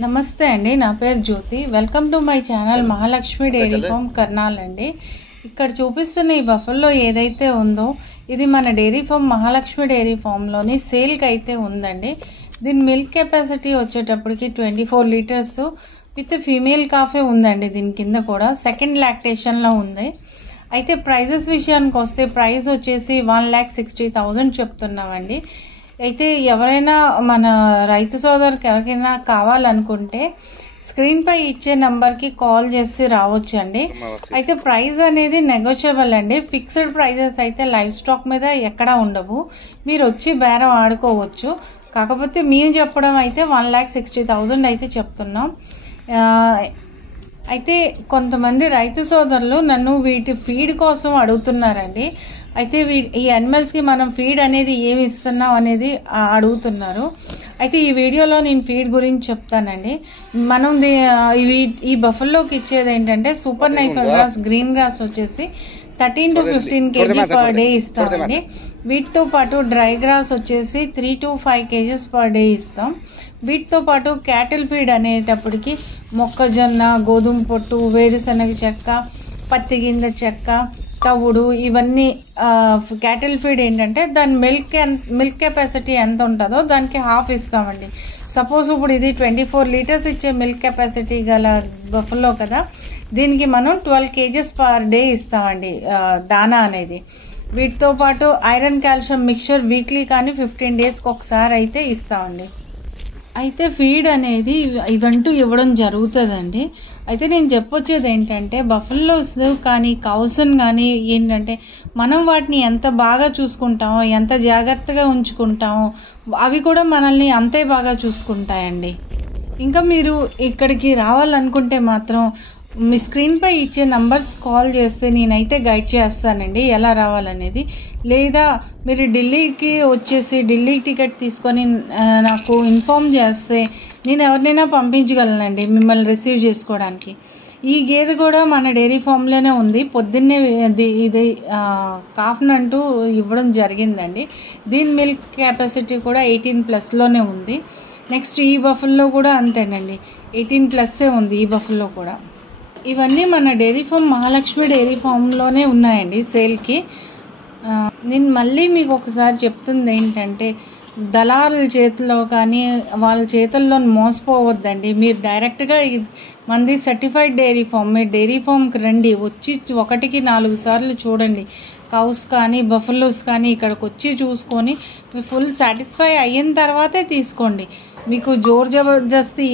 నమస్తే అండి, నా పేరు Jyothi. Welcome to my channel Mahalakshmi dairy farm Karnal అండి. ఇక్కడ చూపిస్తున్న ఈ బఫల్లో ఏదైతే ఉందో ఇది మన డైరీ ఫామ్ మహాలక్ష్మి డైరీ ఫామ్లోని సేల్కి అయితే ఉందండి. దీని మిల్క్ కెపాసిటీ వచ్చేటప్పటికి 24 లీటర్స్ విత్ ఫీమేల్ కాఫే ఉందండి. దీని కింద కూడా సెకండ్ లాక్టేషన్లో ఉంది. అయితే ప్రైజెస్ విషయానికి వస్తే ప్రైస్ వచ్చేసి 1,60,000 చెప్తున్నామండి. అయితే ఎవరైనా మన రైతు సోదరుకి ఎవరికైనా కావాలనుకుంటే స్క్రీన్ పై ఇచ్చే నంబర్కి కాల్ చేసి రావచ్చు అండి. అయితే ప్రైస్ అనేది నెగోషియబుల్ అండి. ఫిక్స్డ్ ప్రైజెస్ అయితే లైవ్ స్టాక్ మీద ఎక్కడా ఉండవు. మీరు వచ్చి బేరం ఆడుకోవచ్చు. కాకపోతే మేము చెప్పడం అయితే 1,60,000 అయితే చెప్తున్నాం. అయితే కొంతమంది రైతు సోదరులు నన్ను వీటి ఫీడ్ కోసం అడుగుతున్నారండి. అయితే ఈ యానిమల్స్కి మనం ఫీడ్ అనేది ఏమి ఇస్తున్నాం అనేది అడుగుతున్నారు. అయితే ఈ వీడియోలో నేను ఫీడ్ గురించి చెప్తానండి. మనం ఈ బఫల్లోకి ఇచ్చేది ఏంటంటే సూపర్ నైఫర్ గ్రాస్, గ్రీన్ గ్రాస్ వచ్చేసి 13 to 15 kg పర్ డే ఇస్తామండి. వీటితో పాటు డ్రై గ్రాస్ వచ్చేసి 3 to 5 kgs పర్ డే ఇస్తాం. వీటితో పాటు క్యాటిల్ ఫీడ్ అనేటప్పటికి మొక్కజొన్న, గోధుమ పొట్టు, వేరుశనగ చెక్క, పత్తి గింజ చెక్క, తవుడు, ఇవన్నీ క్యాటిల్ ఫీడ్ ఏంటంటే దాని మిల్క్ కెపాసిటీ ఎంత ఉంటుందో దానికి హాఫ్ ఇస్తామండి. సపోజ్ ఇప్పుడు ఇది 24 లీటర్స్ ఇచ్చే మిల్క్ కెపాసిటీ గల బఫల్లో కదా, దీనికి మనం 12 kgs పర్ డే ఇస్తామండి దానా అనేది. వీటితో పాటు ఐరన్ కాల్షియం మిక్చర్ వీక్లీ కానీ 15 డేస్కి ఒకసారి అయితే ఇస్తామండి. అయితే ఫీడ్ అనేది ఇవంటూ ఇవ్వడం జరుగుతుందండి. అయితే నేను చెప్పొచ్చేది ఏంటంటే బఫల్లోస్ కానీ కౌసన్ కానీ ఏంటంటే మనం వాటిని ఎంత బాగా చూసుకుంటామో, ఎంత జాగ్రత్తగా ఉంచుకుంటామో అవి కూడా మనల్ని అంతే బాగా చూసుకుంటాయండి. ఇంకా మీరు ఇక్కడికి రావాలనుకుంటే మాత్రం మీ స్క్రీన్ పై ఇచ్చే నంబర్స్ కాల్ చేస్తే నేనైతే గైడ్ చేస్తానండి ఎలా రావాలనేది. లేదా మీరు ఢిల్లీకి వచ్చేసి ఢిల్లీ టికెట్ తీసుకొని నాకు ఇన్ఫామ్ చేస్తే నేను ఎవరినైనా పంపించగలనండి మిమ్మల్ని రిసీవ్ చేసుకోవడానికి. ఈ గేదె కూడా మన డైరీ ఫామ్లోనే ఉంది. పొద్దున్నే ఇది కాఫ్నంటూ ఇవ్వడం జరిగిందండి. దీని మిల్క్ కెపాసిటీ కూడా 18+ ఉంది. నెక్స్ట్ ఈ బఫల్లో కూడా అంతేనండి, 18+ ఉంది ఈ బఫల్లో కూడా. ఇవన్నీ మన డైరీ ఫామ్ మహాలక్ష్మి డైరీ ఫామ్లోనే ఉన్నాయండి సేల్కి. నేను మళ్ళీ మీకు ఒకసారి చెప్తుంది ఏంటంటే దళారుల చేతిలో కానీ వాళ్ళ చేతుల్లో మోసపోవద్దండి. మీరు డైరెక్ట్గా మంది సర్టిఫైడ్ డైరీ ఫామ్, మీరు డైరీ ఫామ్కి రండి. వచ్చి 1కి 4 సార్లు చూడండి. కౌస్ కానీ బఫెలోస్ కానీ ఇక్కడికి వచ్చి చూసుకొని మీ ఫుల్ సాటిస్ఫై అయిన తర్వాతే తీసుకోండి. మీకు జోర్ జబర్దస్తి